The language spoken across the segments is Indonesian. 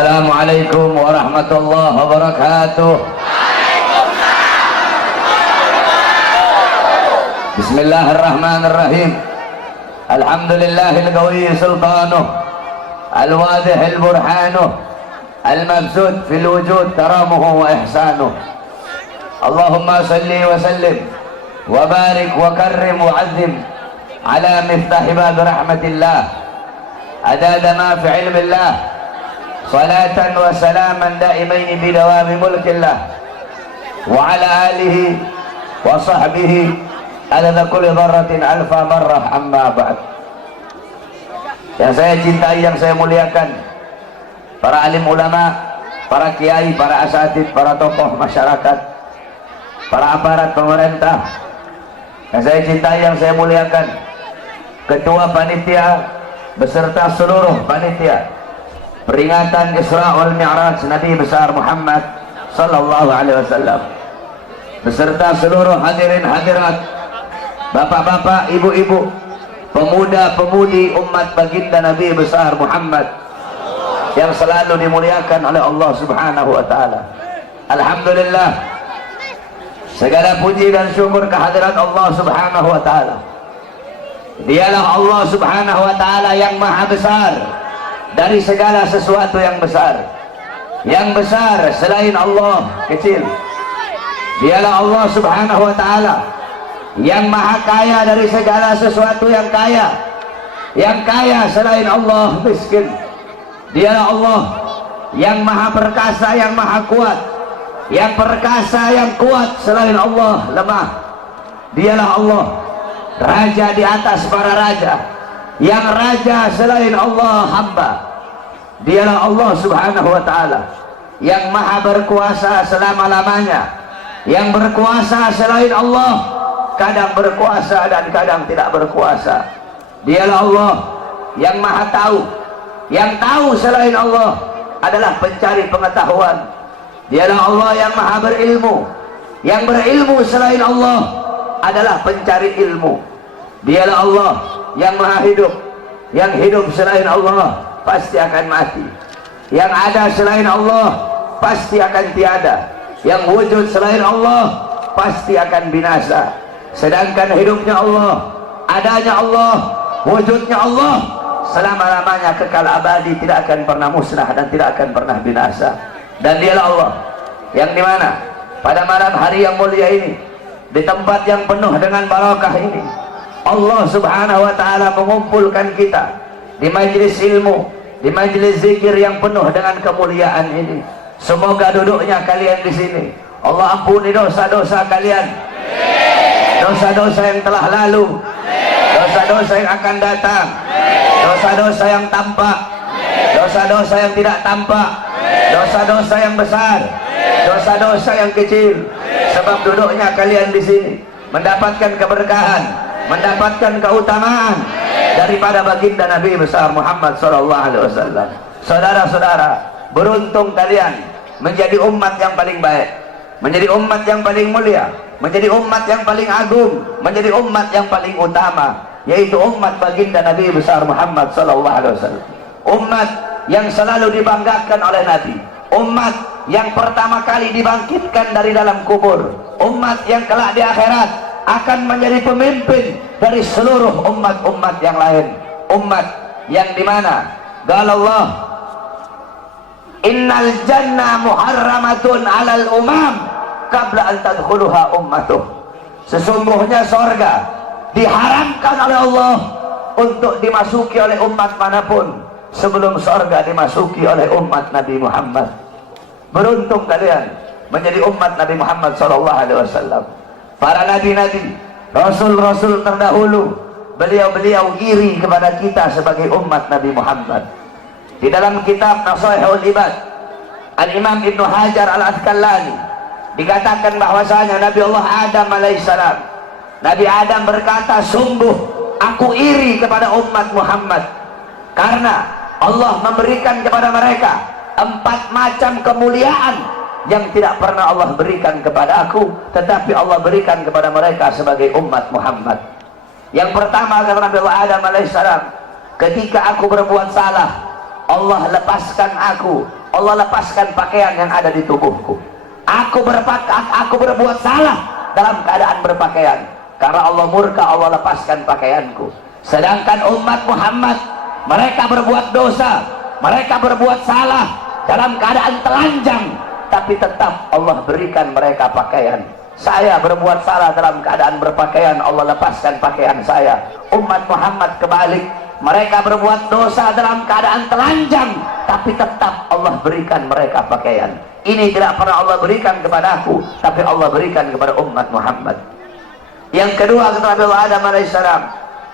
Assalamualaikum warahmatullahi wabarakatuh. Bismillahirrahmanirrahim. Alhamdulillahil qawiyyi sultanuh, al-wadihil burhanuh, al-mabsut fil wujud karamuhu wa ihsanuh. Allahumma salli wa sallim wa barik wa karrim wa azim ala miftahi bab rahmatillah adada ma fi ilmillah salatan wa salaman daimaini bidawami mulkillah wa ala alihi wa sahbihi adada kulli dharratin alfa marrah amma ba'd. Yang saya cintai, yang saya muliakan, para alim ulama, para kiai, para asatid, para tokoh masyarakat, para aparat pemerintah. Yang saya cintai, yang saya muliakan, ketua panitia beserta seluruh panitia peringatan Isra wal Mi'raj Nabi besar Muhammad sallallahu alaihi wasallam, beserta seluruh hadirin hadirat, bapak-bapak, ibu-ibu, pemuda-pemudi umat baginda Nabi besar Muhammad yang selalu dimuliakan oleh Allah Subhanahu wa taala. Alhamdulillah, segala puji dan syukur kehadirat Allah Subhanahu wa taala. Dialah Allah Subhanahu wa taala yang maha besar dari segala sesuatu yang besar. Yang besar selain Allah kecil. Dialah Allah Subhanahu wa taala yang maha kaya dari segala sesuatu yang kaya. Yang kaya selain Allah miskin. Dialah Allah yang maha perkasa, yang maha kuat. Yang perkasa, yang kuat selain Allah lemah. Dialah Allah raja di atas para raja, yang raja selain Allah hamba. Dialah Allah Subhanahu wa taala yang maha berkuasa selama-lamanya, yang berkuasa selain Allah, kadang berkuasa dan kadang tidak berkuasa. Dialah Allah yang maha tahu, yang tahu selain Allah adalah pencari pengetahuan. Dialah Allah yang maha berilmu, yang berilmu selain Allah adalah pencari ilmu. Dialah Allah yang maha hidup, yang hidup selain Allah pasti akan mati. Yang ada selain Allah pasti akan tiada. Yang wujud selain Allah pasti akan binasa. Sedangkan hidupnya Allah, adanya Allah, wujudnya Allah selama-lamanya kekal abadi, tidak akan pernah musnah dan tidak akan pernah binasa. Dan dialah Allah yang dimana pada malam hari yang mulia ini, di tempat yang penuh dengan barakah ini, Allah Subhanahu wa taala mengumpulkan kita di majelis ilmu, di majelis zikir yang penuh dengan kemuliaan ini. Semoga duduknya kalian di sini Allah ampuni dosa-dosa kalian, dosa-dosa yang telah lalu, dosa-dosa yang akan datang, dosa-dosa yang tampak, dosa-dosa yang tidak tampak, dosa-dosa yang besar, dosa-dosa yang kecil. Sebab duduknya kalian di sini mendapatkan keberkahan, mendapatkan keutamaan daripada baginda Nabi besar Muhammad sallallahu alaihi wasallam. Saudara-saudara, beruntung kalian menjadi umat yang paling baik, menjadi umat yang paling mulia, menjadi umat yang paling agung, menjadi umat yang paling utama, yaitu umat baginda Nabi besar Muhammad sallallahu alaihi wasallam. Umat yang selalu dibanggakan oleh Nabi, umat yang pertama kali dibangkitkan dari dalam kubur, umat yang kelak di akhirat akan menjadi pemimpin dari seluruh umat-umat yang lain. Umat yang dimana Allah, innal jannah muharramatun alal umam qabla an tadkhuluha ummatuh. Sesungguhnya sorga diharamkan oleh Allah untuk dimasuki oleh umat manapun sebelum sorga dimasuki oleh umat Nabi Muhammad. Beruntung kalian menjadi umat Nabi Muhammad SAW. Para nabi-nabi, rasul-rasul terdahulu, beliau-beliau iri kepada kita sebagai umat Nabi Muhammad. Di dalam kitab Nasaihul Ibad, Al-Imam Ibnu Hajar Al-Asqalani dikatakan bahwasanya Nabi Allah Adam alaihissalam, Nabi Adam berkata, sungguh aku iri kepada umat Muhammad karena Allah memberikan kepada mereka 4 macam kemuliaan yang tidak pernah Allah berikan kepada aku, tetapi Allah berikan kepada mereka sebagai umat Muhammad. Yang pertama kata Nabi Allah Adam alaihissalam, ketika aku berbuat salah, Allah lepaskan aku Allah lepaskan pakaian yang ada di tubuhku. Aku berbuat salah dalam keadaan berpakaian, karena Allah murka, Allah lepaskan pakaianku. Sedangkan umat Muhammad, mereka berbuat dosa, mereka berbuat salah dalam keadaan telanjang, tapi tetap Allah berikan mereka pakaian. Saya berbuat salah dalam keadaan berpakaian, Allah lepaskan pakaian saya. Umat Muhammad kebalik, mereka berbuat dosa dalam keadaan telanjang, tapi tetap Allah berikan mereka pakaian. Ini tidak pernah Allah berikan kepada aku, tapi Allah berikan kepada umat Muhammad. Yang kedua, kata Nabi Adam alaihissalam,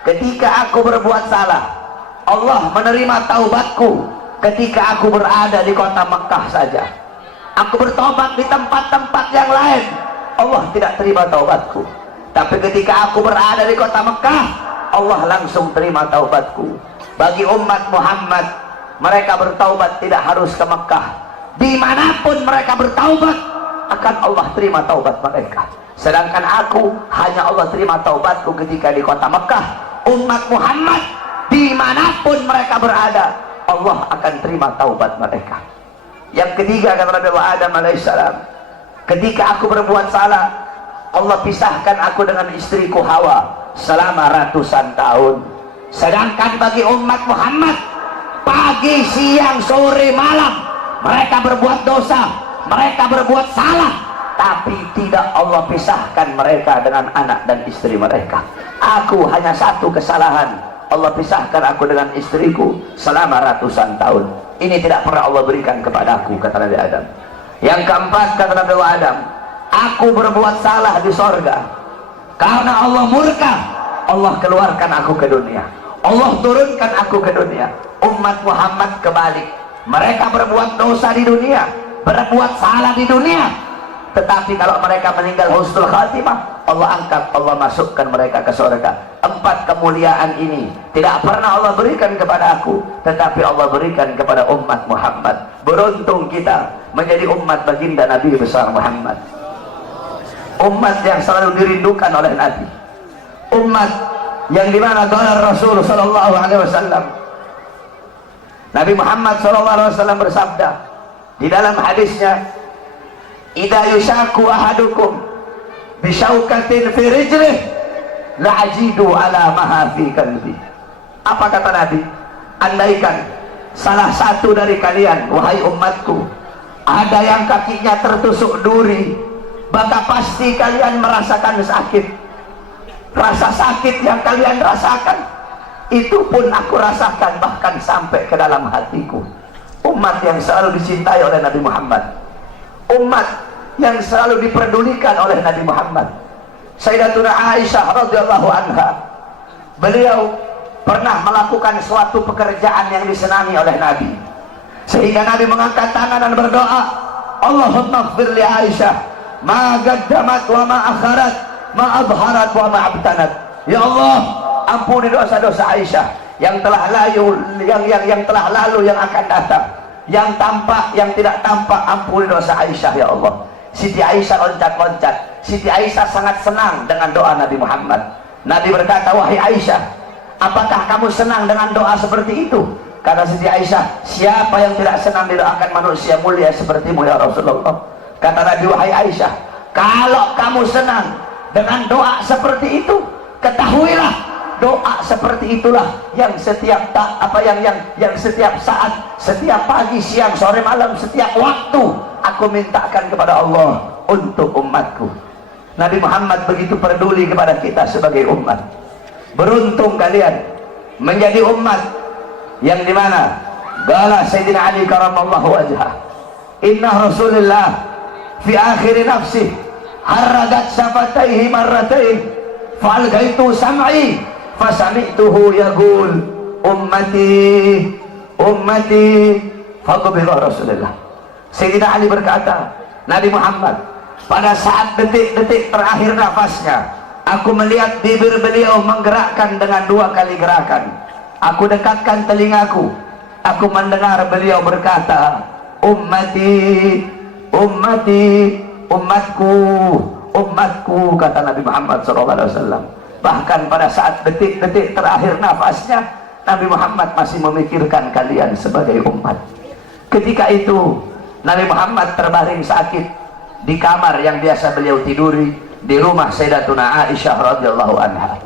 ketika aku berbuat salah, Allah menerima taubatku ketika aku berada di kota Mekah saja. Aku bertobat di tempat-tempat yang lain, Allah tidak terima taubatku. Tapi ketika aku berada di kota Mekah, Allah langsung terima taubatku. Bagi umat Muhammad, mereka bertaubat tidak harus ke Mekah. Dimanapun mereka bertaubat, akan Allah terima taubat mereka. Sedangkan aku, hanya Allah terima taubatku ketika di kota Mekah. Umat Muhammad, dimanapun mereka berada, Allah akan terima taubat mereka. Yang ketiga, kata Nabi Adam alaihissalam, ketika aku berbuat salah, Allah pisahkan aku dengan istriku Hawa selama ratusan tahun. Sedangkan bagi umat Muhammad, pagi, siang, sore, malam mereka berbuat dosa, mereka berbuat salah, tapi tidak Allah pisahkan mereka dengan anak dan istri mereka. Aku hanya satu kesalahan, Allah pisahkan aku dengan istriku selama ratusan tahun. Ini tidak pernah Allah berikan kepadaku, kata Nabi Adam. Yang keempat, kata Nabi Adam, aku berbuat salah di sorga, karena Allah murka, Allah keluarkan aku ke dunia, Allah turunkan aku ke dunia. Umat Muhammad kebalik, mereka berbuat dosa di dunia, berbuat salah di dunia, tetapi kalau mereka meninggal husnul khatimah, Allah angkat, Allah masukkan mereka ke surga. Empat kemuliaan ini tidak pernah Allah berikan kepada aku, tetapi Allah berikan kepada umat Muhammad. Beruntung kita menjadi umat baginda Nabi besar Muhammad, umat yang selalu dirindukan oleh Nabi, umat yang dimana qala Rasul sallallahu alaihi wasallam, Nabi Muhammad SAW bersabda di dalam hadisnya, idza yushaku ahadukum bisyaukatin fi rijlih la'ajidu ala maha fi qalbi. Apa kata Nabi? Andaikan salah satu dari kalian, wahai umatku, ada yang kakinya tertusuk duri, maka pasti kalian merasakan sakit. Rasa sakit yang kalian rasakan, itu pun aku rasakan, bahkan sampai ke dalam hatiku. Umat yang selalu dicintai oleh Nabi Muhammad, umat yang selalu diperdulikan oleh Nabi Muhammad. Sayyidatuna Aisyah radhiyallahu anha, beliau pernah melakukan suatu pekerjaan yang disenangi oleh Nabi, sehingga Nabi mengangkat tangan dan berdoa, Allahumma ighfir li Aisyah ma qaddamat wa ma akharat, ma abharat wa ma abtanat. Ya Allah, ampuni dosa-dosa Aisyah yang telah lalu, yang telah lalu, yang akan datang, yang tampak, yang tidak tampak. Ampuni dosa Aisyah ya Allah. Siti Aisyah loncat-loncat. Siti Aisyah sangat senang dengan doa Nabi Muhammad. Nabi berkata, wahai Aisyah, apakah kamu senang dengan doa seperti itu? Kata Siti Aisyah, siapa yang tidak senang didoakan manusia mulia sepertimu ya Rasulullah. Kata Nabi, wahai Aisyah, kalau kamu senang dengan doa seperti itu, ketahuilah doa seperti itulah yang setiap yang setiap saat, setiap pagi, siang, sore, malam, setiap waktu aku mintakan kepada Allah untuk umatku. Nabi Muhammad begitu peduli kepada kita sebagai umat. Beruntung kalian menjadi umat yang dimana qala Sayyidina Ali karamallahu wajhah, inna Rasulullah fi akhir nafsi haradat syafataihi marratain fa'algaitu sam'i fasami'tuhu yaqul ummati ummati faqbilah Rasulullah. Sayyidina Ali berkata, Nabi Muhammad pada saat detik-detik terakhir nafasnya, aku melihat bibir beliau menggerakkan dengan 2 kali gerakan. Aku dekatkan telingaku, aku mendengar beliau berkata, ummati ummati, umatku umatku, kata Nabi Muhammad SAW. Bahkan pada saat detik-detik terakhir nafasnya, Nabi Muhammad masih memikirkan kalian sebagai umat. Ketika itu Nabi Muhammad terbaring sakit di kamar yang biasa beliau tiduri di rumah Sayyidatuna Aisyah radhiyallahu anha.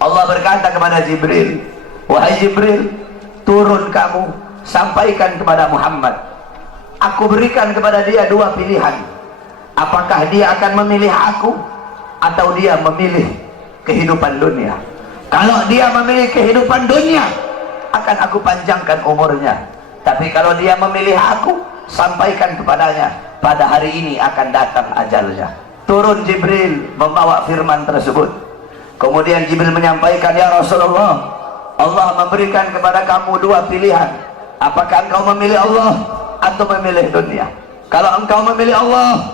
Allah berkata kepada Jibril, wahai Jibril, turun kamu, sampaikan kepada Muhammad, aku berikan kepada dia dua pilihan. Apakah dia akan memilih aku atau dia memilih kehidupan dunia? Kalau dia memilih kehidupan dunia, akan aku panjangkan umurnya. Tapi kalau dia memilih aku, sampaikan kepadanya, pada hari ini akan datang ajalnya. Turun Jibril membawa firman tersebut. Kemudian Jibril menyampaikan, ya Rasulullah, Allah memberikan kepada kamu dua pilihan. Apakah engkau memilih Allah atau memilih dunia? Kalau engkau memilih Allah,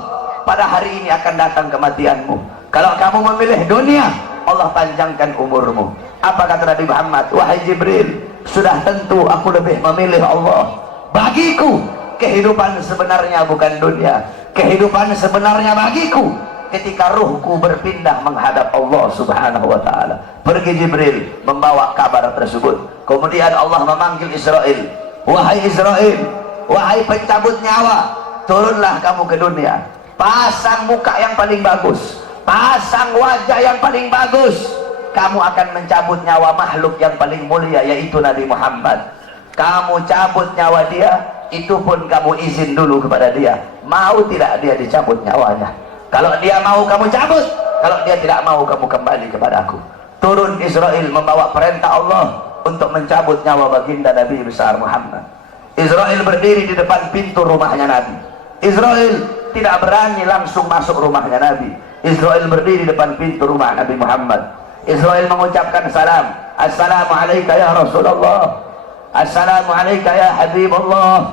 pada hari ini akan datang kematianmu. Kalau kamu memilih dunia, Allah panjangkan umurmu. Apa kata Nabi Muhammad? Wahai Jibril, sudah tentu aku lebih memilih Allah. Bagiku kehidupan sebenarnya bukan dunia. Kehidupan sebenarnya bagiku ketika ruhku berpindah menghadap Allah subhanahu wa ta'ala. Pergi Jibril membawa kabar tersebut. Kemudian Allah memanggil Israel, wahai Israel, wahai pencabut nyawa, turunlah kamu ke dunia. Pasang muka yang paling bagus, pasang wajah yang paling bagus. Kamu akan mencabut nyawa makhluk yang paling mulia, yaitu Nabi Muhammad. Kamu cabut nyawa dia, itu pun kamu izin dulu kepada dia, mau tidak dia dicabut nyawanya. Kalau dia mau kamu cabut, kalau dia tidak mau kamu kembali kepadaku. Turun Israel membawa perintah Allah untuk mencabut nyawa baginda Nabi besar Muhammad. Israel berdiri di depan pintu rumahnya Nabi. Israel tidak berani langsung masuk rumahnya Nabi. Israel berdiri di depan pintu rumah Nabi Muhammad. Israel mengucapkan salam, assalamualaikum ya Rasulullah, assalamualaikum ya Habibullah,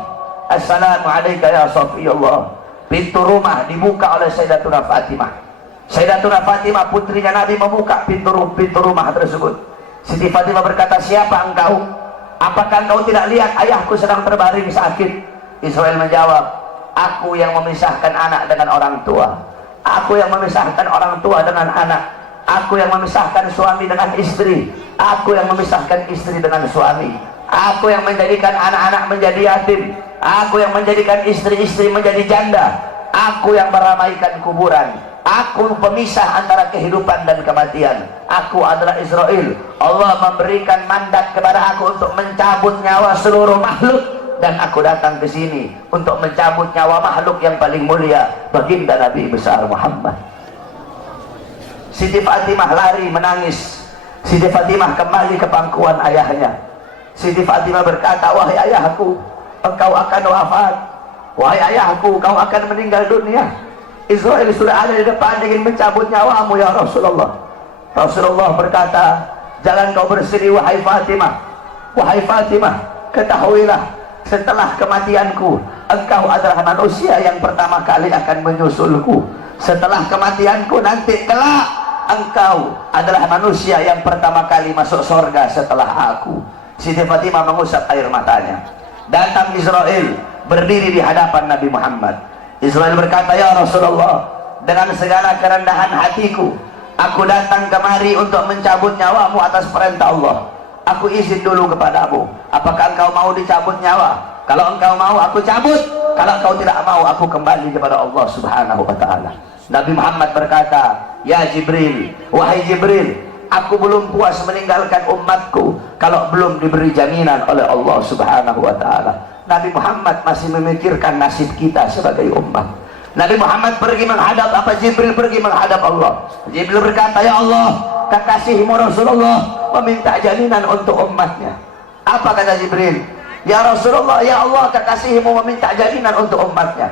assalamualaikum ya Safiyullah. Pintu rumah dibuka oleh Sayyidatuna Fatimah. Sayyidatuna Fatimah putrinya Nabi membuka pintu rumah tersebut. Siti Fatimah berkata, siapa engkau? Apakah engkau tidak lihat ayahku sedang terbaring sakit? Israel menjawab, aku yang memisahkan anak dengan orang tua, aku yang memisahkan orang tua dengan anak, aku yang memisahkan suami dengan istri, aku yang memisahkan istri dengan suami, aku yang menjadikan anak-anak menjadi yatim, aku yang menjadikan istri-istri menjadi janda, aku yang meramaikan kuburan, aku pemisah antara kehidupan dan kematian. Aku adalah Israel. Allah memberikan mandat kepada aku untuk mencabut nyawa seluruh makhluk, dan aku datang ke sini untuk mencabut nyawa makhluk yang paling mulia, baginda Nabi besar Muhammad. Siti Fatimah lari menangis. Siti Fatimah kembali ke pangkuan ayahnya. Siti Fatimah berkata, wahai ayahku, engkau akan wafat. Wahai ayahku, kau akan meninggal dunia. Israel sudah ada di depan ingin mencabut nyawamu ya Rasulullah. Rasulullah berkata, jangan kau bersedih wahai Fatimah. Wahai Fatimah, ketahuilah, setelah kematianku, engkau adalah manusia yang pertama kali akan menyusulku. Setelah kematianku nanti kelak, engkau adalah manusia yang pertama kali masuk surga setelah aku. Siti Fatimah mengusap air matanya. Datang Israel berdiri di hadapan Nabi Muhammad. Israel berkata, ya Rasulullah, dengan segala kerendahan hatiku, aku datang kemari untuk mencabut nyawamu atas perintah Allah. Aku izin dulu kepadamu, apakah engkau mau dicabut nyawa? Kalau engkau mau, aku cabut. Kalau engkau tidak mau, aku kembali kepada Allah subhanahu wa ta'ala. Nabi Muhammad berkata, ya Jibril, wahai Jibril, aku belum puas meninggalkan umatku kalau belum diberi jaminan oleh Allah subhanahu wa ta'ala. Nabi Muhammad masih memikirkan nasib kita sebagai umat. Nabi Muhammad pergi menghadap apa? Jibril pergi menghadap Allah. Jibril berkata, ya Allah, kekasihmu Rasulullah meminta jaminan untuk umatnya. Apa kata Jibril? Ya Rasulullah, ya Allah, kekasihmu meminta jaminan untuk umatnya.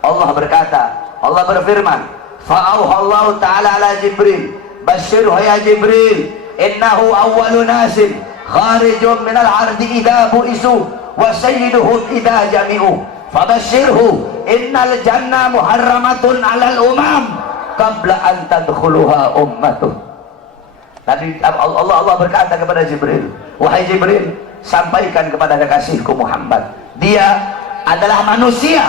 Allah berkata, Allah berfirman, fa'auhallahu ta'ala ala Jibril, basyirhu ya Jibril, innahu awwalu nasin kharijun minal ardi idha bu'isu wa sayyiduhum idha jami'u fabashirhu innal jannah muharramatun alal umam qabla an tadkhuluha ummatuh. Nabi Allah berkata kepada Jibril, wahai Jibril, sampaikan kepada kekasihku Muhammad, dia adalah manusia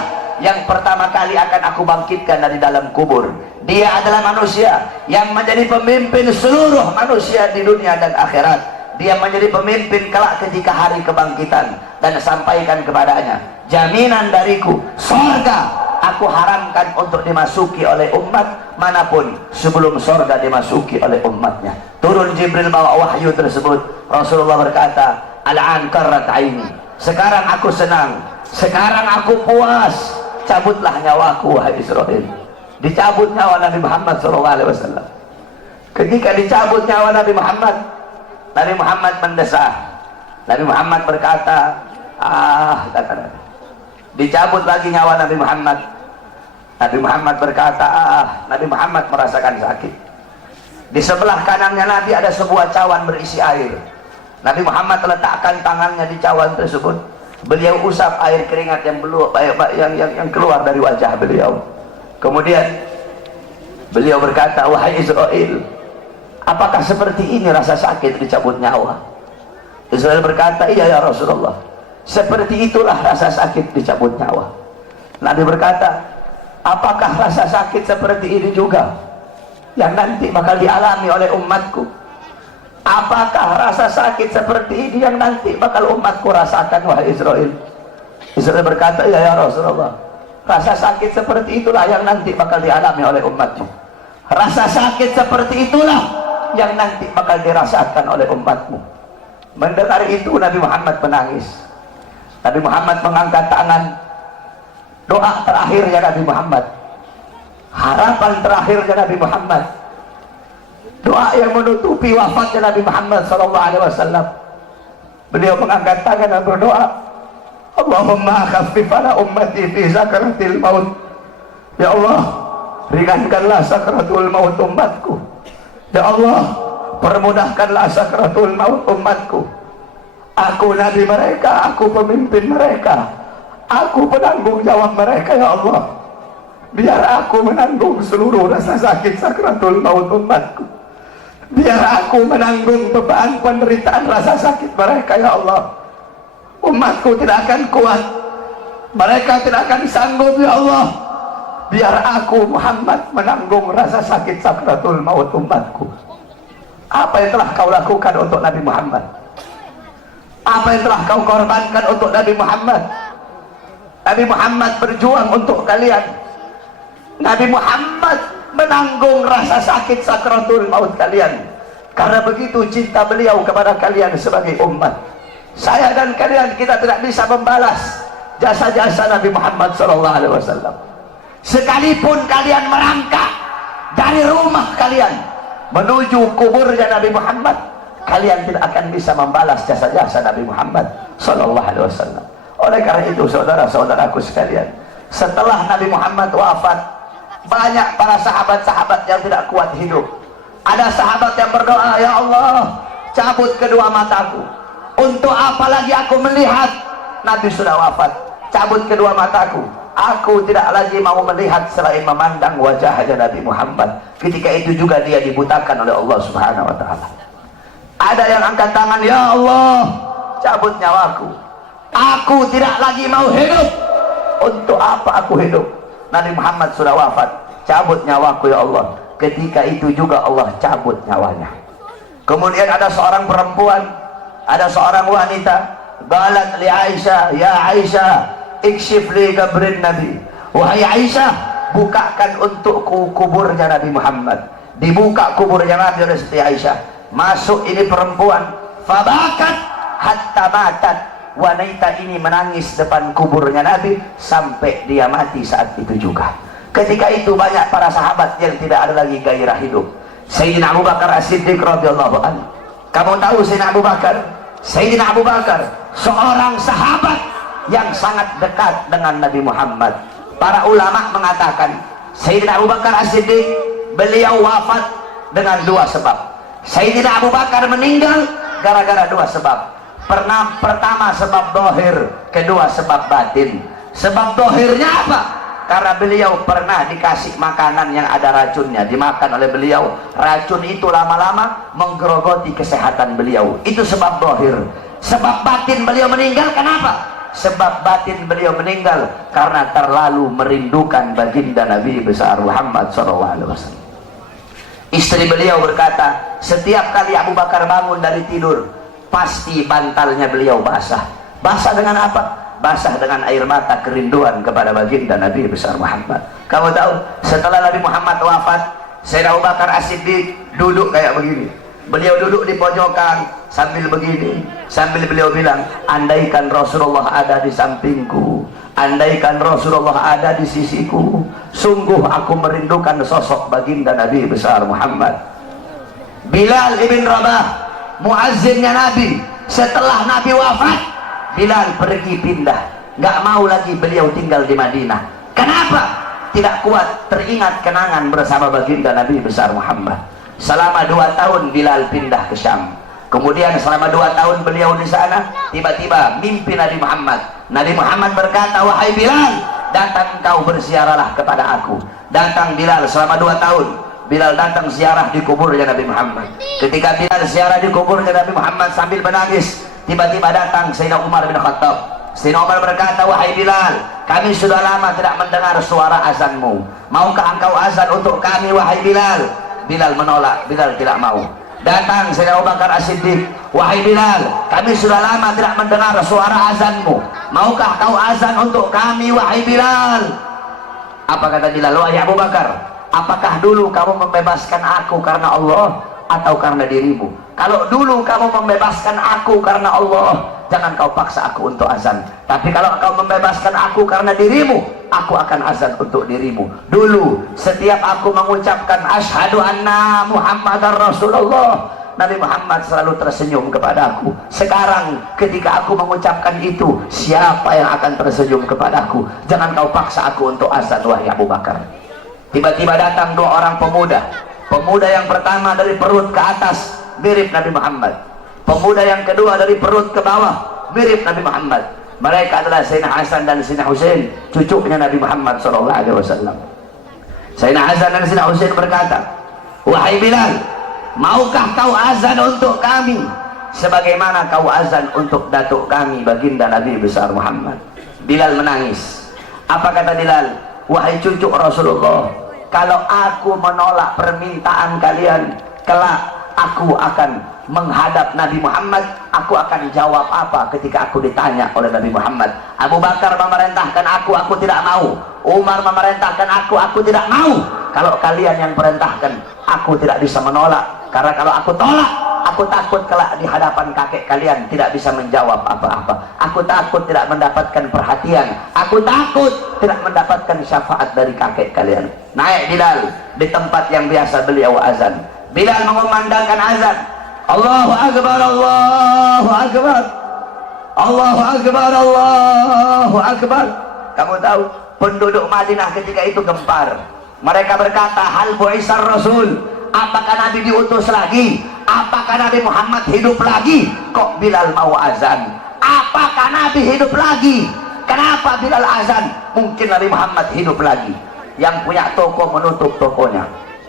yang pertama kali akan aku bangkitkan dari dalam kubur. Dia adalah manusia yang menjadi pemimpin seluruh manusia di dunia dan akhirat. dia menjadi pemimpin kelak ketika hari kebangkitan, dan sampaikan kepadanya, jaminan dariku surga aku haramkan untuk dimasuki oleh umat manapun sebelum surga dimasuki oleh umatnya. Turun Jibril bawa wahyu tersebut. Rasulullah berkata, al-an qarrat aini, sekarang aku senang, sekarang aku puas, cabutlah nyawaku wahai Israel. Dicabut nyawa Nabi Muhammad SAW. Ketika dicabut nyawa Nabi Muhammad mendesah. Nabi Muhammad berkata, dicabut lagi nyawa Nabi Muhammad. Nabi Muhammad berkata, Nabi Muhammad merasakan sakit. Di sebelah kanannya Nabi ada sebuah cawan berisi air. Nabi Muhammad letakkan tangannya di cawan tersebut. Beliau usap air keringat yang keluar dari wajah beliau. Kemudian beliau berkata, wahai Israel, apakah seperti ini rasa sakit dicabut nyawa? Israel berkata, iya ya Rasulullah, seperti itulah rasa sakit dicabut nyawa. Nabi berkata, apakah rasa sakit seperti ini juga yang nanti bakal dialami oleh umatku? Apakah rasa sakit seperti ini yang nanti bakal umatku rasakan wahai Israel? Israel berkata, iya ya Rasulullah, rasa sakit seperti itulah yang nanti bakal dialami oleh umatmu. Rasa sakit seperti itulah yang nanti bakal dirasakan oleh umatmu. Mendengar itu Nabi Muhammad menangis. Nabi Muhammad mengangkat tangan. Doa terakhirnya Nabi Muhammad, harapan terakhirnya Nabi Muhammad, doa yang menutupi wafatnya Nabi Muhammad SAW. Beliau mengangkat tangan dan berdoa, Allahumma khaffif ala ummati fi sakaratil maut. Ya Allah, ringankanlah sakaratul maut umatku. Ya Allah, permudahkanlah sakaratul maut umatku. Aku nabi mereka, aku pemimpin mereka, aku penanggung jawab mereka ya Allah. Biar aku menanggung seluruh rasa sakit sakaratul maut umatku. Biar aku menanggung beban penderitaan rasa sakit mereka ya Allah. Umatku tidak akan kuat, mereka tidak akan sanggup ya Allah. Biar aku Muhammad menanggung rasa sakit sakaratul maut umatku. Apa yang telah kau lakukan untuk Nabi Muhammad? Apa yang telah kau korbankan untuk Nabi Muhammad? Nabi Muhammad berjuang untuk kalian. Nabi Muhammad menanggung rasa sakit sakaratul maut kalian. Karena begitu cinta beliau kepada kalian sebagai umat. Saya dan kalian, kita tidak bisa membalas jasa-jasa Nabi Muhammad SAW. Sekalipun kalian merangkak dari rumah kalian menuju kuburnya Nabi Muhammad, kalian tidak akan bisa membalas jasa-jasa Nabi Muhammad SAW. Oleh karena itu saudara-saudaraku sekalian, setelah Nabi Muhammad wafat, banyak para sahabat-sahabat yang tidak kuat hidup. Ada sahabat yang berdoa, ya Allah, cabut kedua mataku. Untuk apa lagi aku melihat? Nabi sudah wafat, cabut kedua mataku. Aku tidak lagi mau melihat selain memandang wajahnya Nabi Muhammad. Ketika itu juga dia dibutakan oleh Allah Subhanahu wa Ta'ala. Ada yang angkat tangan, ya Allah, cabut nyawaku. Aku tidak lagi mau hidup. Untuk apa aku hidup? Nabi Muhammad sudah wafat, cabut nyawaku ya Allah. Ketika itu juga Allah cabut nyawanya. Kemudian ada seorang perempuan, ada seorang wanita, balat li Aisyah, ya Aisyah, ikshif li kabrin Nabi. Wahai Aisyah, bukakan untukku kuburnya Nabi Muhammad. Dibuka kuburnya Nabi oleh Siti Aisyah. Masuk ini perempuan, fabakat hatta matat. Wanita ini menangis depan kuburnya Nabi sampai dia mati saat itu juga. Ketika itu banyak para sahabat yang tidak ada lagi gairah hidup. Sayyidina Abu Bakar As-Siddiq radhiyallahu anhu. Kamu tahu Sayyidina Abu Bakar? Sayyidina Abu Bakar seorang sahabat yang sangat dekat dengan Nabi Muhammad. Para ulama mengatakan Sayyidina Abu Bakar As-Siddiq beliau wafat dengan dua sebab. Sayyidina Abu Bakar meninggal gara-gara dua sebab. Pertama sebab dohir, kedua sebab batin. Sebab dohirnya apa? Karena beliau pernah dikasih makanan yang ada racunnya, dimakan oleh beliau. Racun itu lama-lama menggerogoti kesehatan beliau. Itu sebab dohir. Sebab batin beliau meninggal kenapa? Sebab batin beliau meninggal karena terlalu merindukan baginda Nabi besar Muhammad SAW. Istri beliau berkata, setiap kali Abu Bakar bangun dari tidur, pasti bantalnya beliau basah. Basah dengan apa? Basah dengan air mata kerinduan kepada baginda Nabi besar Muhammad. Kamu tahu, setelah Nabi Muhammad wafat, Sayyidina Abu Bakar As-Siddiq duduk kayak begini. Beliau duduk di pojokan sambil begini, sambil beliau bilang, andaikan Rasulullah ada di sampingku, andaikan Rasulullah ada di sisiku, sungguh aku merindukan sosok baginda Nabi besar Muhammad. Bilal ibn Rabah, muazzinnya Nabi, setelah Nabi wafat, Bilal pergi pindah, nggak mau lagi beliau tinggal di Madinah. Kenapa? Tidak kuat teringat kenangan bersama baginda Nabi besar Muhammad. Selama 2 tahun Bilal pindah ke Syam. Kemudian selama 2 tahun beliau di sana, tiba-tiba mimpi Nabi Muhammad. Nabi Muhammad berkata, wahai Bilal, datang kau berziarahlah kepada aku. Datang Bilal selama 2 tahun. Bilal datang ziarah di kuburnya Nabi Muhammad. Ketika Bilal ziarah di kuburnya Nabi Muhammad sambil menangis, tiba-tiba datang Sayyidina Umar bin Khattab. Sayyidina Umar berkata, wahai Bilal, kami sudah lama tidak mendengar suara azanmu. Maukah engkau azan untuk kami, wahai Bilal? Bilal menolak, Bilal tidak mau. Datang Sayyidina Abu Bakar As-Siddiq, wahai Bilal, kami sudah lama tidak mendengar suara azanmu. Maukah kau azan untuk kami, wahai Bilal? Apa kata Bilal? Wahai Abu Bakar, apakah dulu kamu membebaskan aku karena Allah atau karena dirimu? Kalau dulu kamu membebaskan aku karena Allah, jangan kau paksa aku untuk azan. Tapi kalau kau membebaskan aku karena dirimu, aku akan azan untuk dirimu. Dulu setiap aku mengucapkan asyhadu anna Muhammadar Rasulullah, Nabi Muhammad selalu tersenyum kepada aku. Sekarang ketika aku mengucapkan itu, siapa yang akan tersenyum kepadaku? Jangan kau paksa aku untuk azan, wahai Abu Bakar. Tiba-tiba datang 2 orang pemuda. Pemuda yang pertama dari perut ke atas mirip Nabi Muhammad. Pemuda yang kedua dari perut ke bawah mirip Nabi Muhammad. Mereka adalah Sayyidina Hasan dan Sayyidina Husain, cucunya Nabi Muhammad SAW. Sayyidina Hasan dan Sayyidina Husain berkata, wahai Bilal, maukah kau azan untuk kami sebagaimana kau azan untuk datuk kami baginda Nabi besar Muhammad? Bilal menangis. Apa kata Bilal? Wahai cucu Rasulullah, kalau aku menolak permintaan kalian, kelak aku akan menghadap Nabi Muhammad. Aku akan jawab apa ketika aku ditanya oleh Nabi Muhammad? Abu Bakar memerintahkan aku tidak mau. Umar memerintahkan aku tidak mau. Kalau kalian yang perintahkan, aku tidak bisa menolak. Karena kalau aku tolak, aku takut kelak di hadapan kakek kalian tidak bisa menjawab apa-apa. Aku takut tidak mendapatkan perhatian. Aku takut tidak mendapatkan syafaat dari kakek kalian. Naik Bilal di tempat yang biasa beliau azan. Bilal mengumandangkan azan. Allahu Akbar, Allahu Akbar, Allahu Akbar, Allahu Akbar. Kamu tahu penduduk Madinah ketika itu gempar. Mereka berkata, hal bu'isar Rasul, apakah Nabi diutus lagi? Apakah Nabi Muhammad hidup lagi? Kok Bilal mau azan? Apakah Nabi hidup lagi? Kenapa Bilal azan? Mungkin Nabi Muhammad hidup lagi. Yang punya toko menutup tokonya,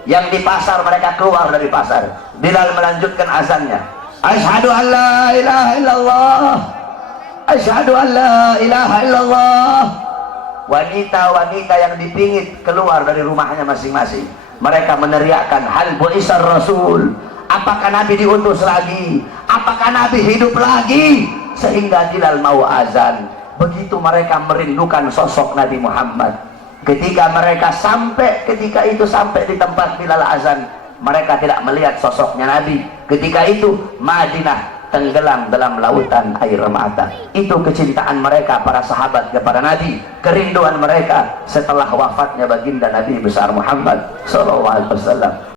yang di pasar mereka keluar dari pasar. Bilal melanjutkan azannya. Asyhadu an la ilaha illallah, asyhadu an la ilaha illallah. Wanita-wanita yang dipingit keluar dari rumahnya masing-masing. Mereka meneriakkan, hal bu'isar Rasul, apakah Nabi diutus lagi? Apakah Nabi hidup lagi? Sehingga Bilal mau azan. Begitu mereka merindukan sosok Nabi Muhammad. Ketika mereka sampai di tempat Bilal azan, mereka tidak melihat sosoknya Nabi. Ketika itu Madinah tenggelam dalam lautan air mata. Itu kecintaan mereka para sahabat kepada Nabi, kerinduan mereka setelah wafatnya baginda Nabi besar Muhammad SAW.